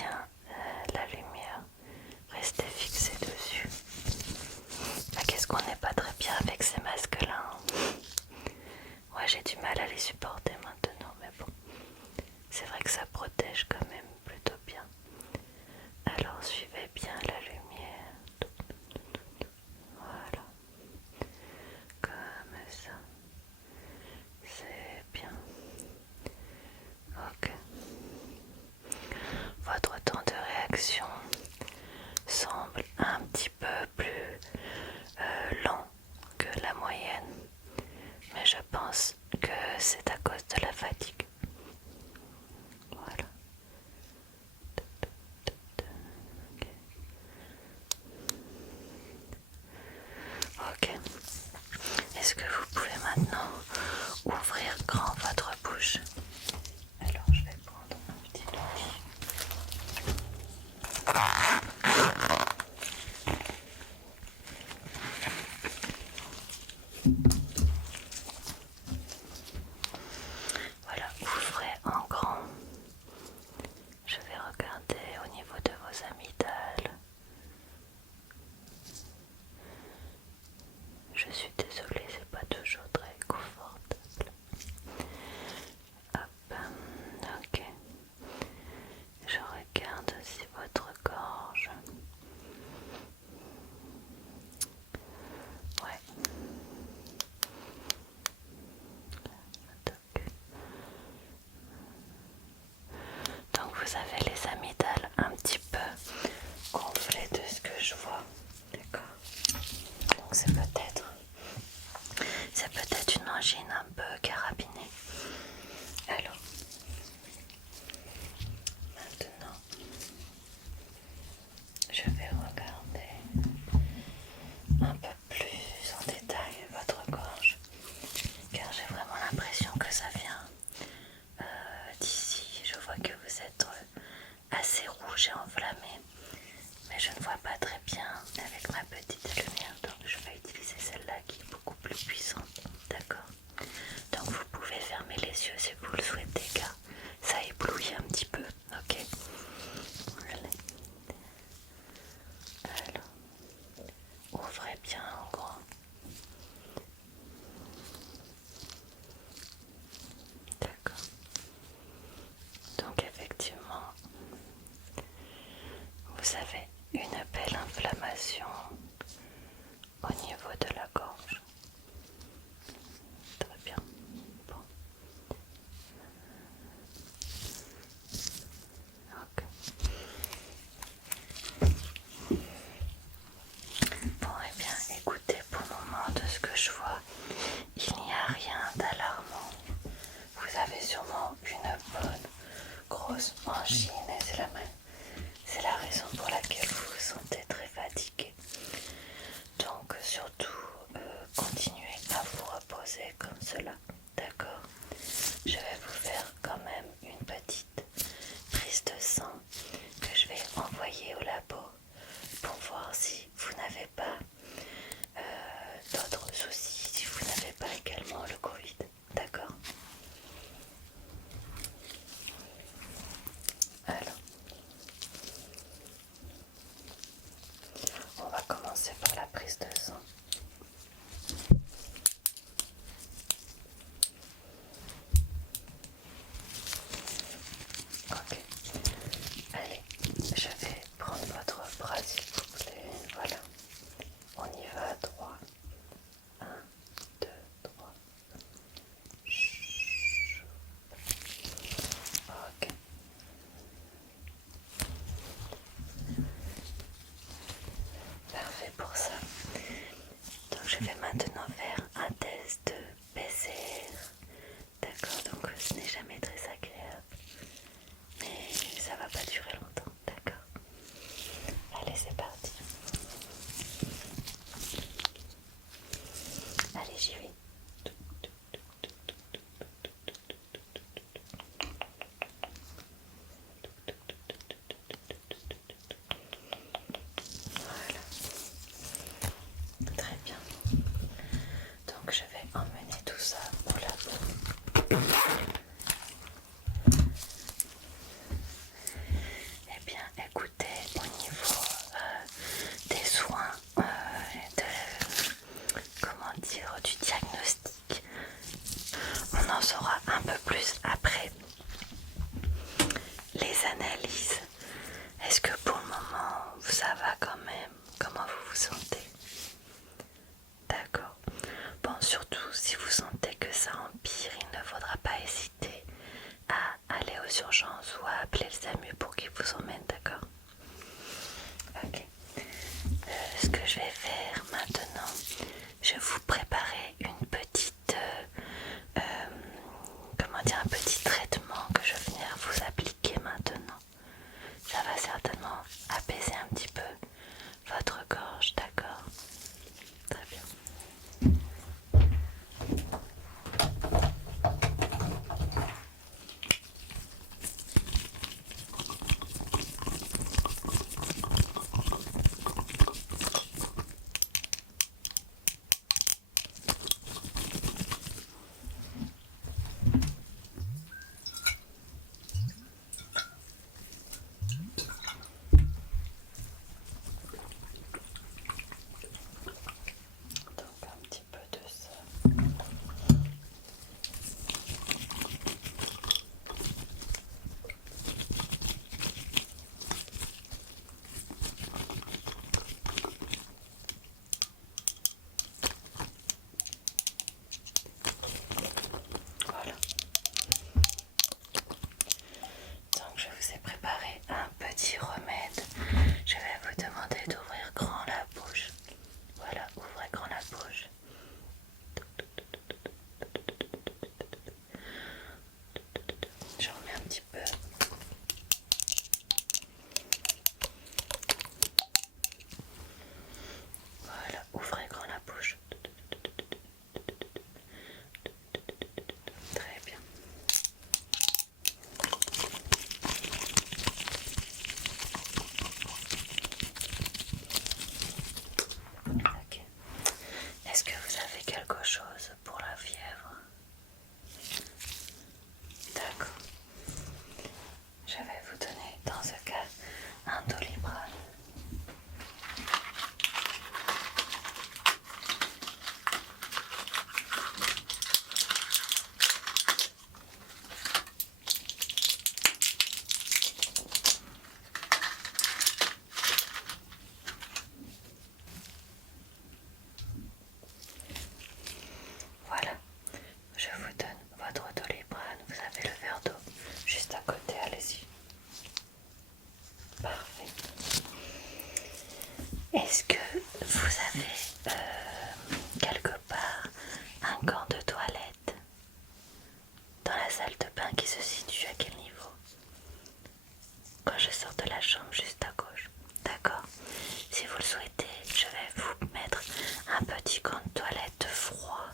bien la lumière, restez fixé dessus. Qu'est-ce qu'on n'est pas très bien avec ces masques-là, hein. Moi j'ai du mal à les supporter maintenant, mais bon, c'est vrai que ça protège quand même plutôt bien. Alors suivez bien la lumière. Voilà, comme ça. C'est bien. Ok. Votre temps de réaction semble un petit peu plus lent que la moyenne, mais je pense que c'est à cause de la fatigue. Voilà. Ok. Est-ce que vous pouvez maintenant ouvrir grand votre bouche? Alors je vais prendre un petit outil. Voilà, ouvrez en grand. Je vais regarder au niveau de vos amygdales. Je suis désolée, c'est pas toujours très confortable. Hop, ok. Je regarde aussi votre gorge. Ouais. Donc vous avez les amygdales un petit peu gonflées de ce que je vois. D'accord. Donc c'est peut-être une angine un peu carabinée. Alors, maintenant, je vais regarder un peu plus en détail votre gorge, car j'ai vraiment l'impression que ça vient d'ici. Je vois que vous êtes assez rouge et enflammé, mais je ne vois pas très bien avec ma petite lumière, donc je vais utiliser celle-là qui est beaucoup plus puissante. D'accord. Donc vous pouvez fermer les yeux si vous le souhaitez, car ça éblouit un petit peu. Ok. Allez. Alors, ouvrez bien en grand. D'accord. Donc effectivement, vous avez une belle inflammation au niveau de la gorge. Très bien. Bon. Ok. Bon, eh bien, écoutez, pour le moment, de ce que je vois, il n'y a rien d'alarmant. Vous avez sûrement une bonne grosse angine et c'est la raison pour laquelle vous vous sentez très fatigué. Donc surtout, continuez à vous reposer comme cela. D'accord. Je vais vous faire quand même une petite prise de sang que je vais envoyer au labo pour voir si vous n'avez pas d'autres soucis, si vous n'avez pas également le Covid. D'accord. Alors, SAMU pour qu'il vous emmène, d'accord? Ok. Ce que je vais faire maintenant, je vais vous préparer une petite, comment dire, un petit traitement que je vais venir vous appliquer maintenant. Ça va certainement apaiser un petit peu votre gorge, d'accord? Très bien. Donc un petit peu de ça. Voilà. Donc je vous ai préparé un petit remède. Je vais vous demander d'ouvrir grand la bouche. Voilà, ouvrez grand la bouche. J'en remets un petit peu. Voilà, ouvrez grand la bouche. Très bien. Ok. Est-ce que vous avez quelque chose pour la fièvre? D'accord. Je vais vous donner dans ce cas un Doliprane. Voilà, je vous donne votre Doliprane. Vous avez le verre d'eau juste à côté, allez-y. Parfait. Est-ce que vous avez quelque part un gant de toilette dans la salle de bain qui se situe à quel niveau? Quand je sors de la chambre, juste à gauche. D'accord. Si vous le souhaitez, je vais vous mettre un petit gant de toilette froid.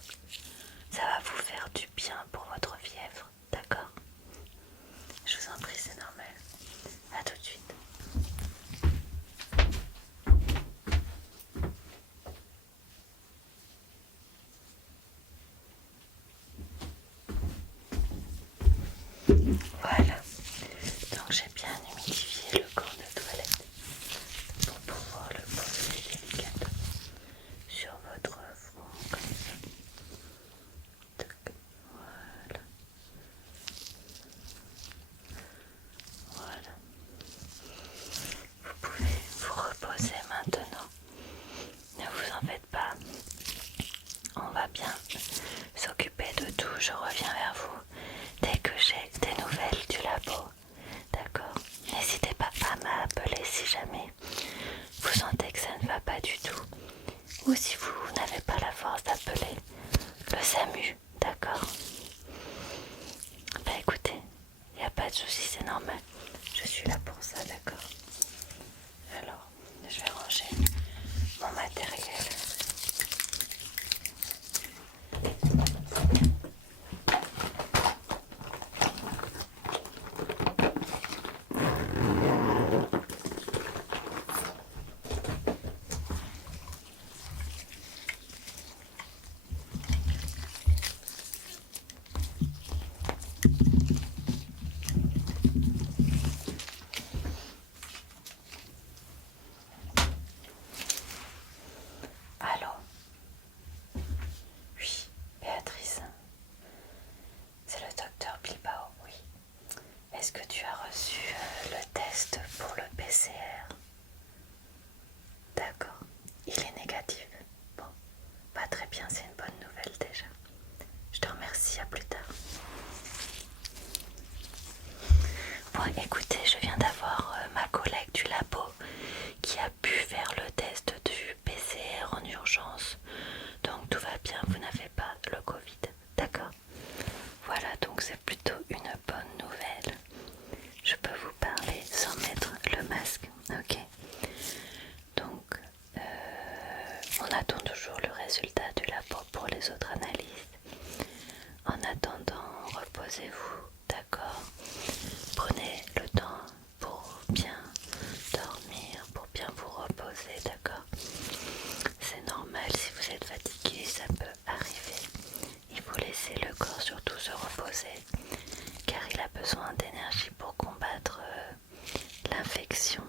Ça va vous faire du bien pour votre fièvre. D'accord? Je vous en prie, c'est normal. À tout de suite. Voilà. Donc j'ai bien humidifié le gant de toilette pour pouvoir le poser délicatement sur votre front comme ça. Tac. Voilà. Voilà. Vous pouvez vous reposer maintenant. Ne vous en faites pas. On va bien s'occuper de tout. Je reviens vers vous dès que j'ai des nouvelles du labo. D'accord? N'hésitez pas à m'appeler si jamais vous sentez que ça ne va pas du tout. Ou si vous n'avez pas la force d'appeler le SAMU. D'accord? Bah écoutez, il n'y a pas de souci, c'est normal. Je suis là pour ça, d'accord? Alors, je vais ranger mon matériel. infection.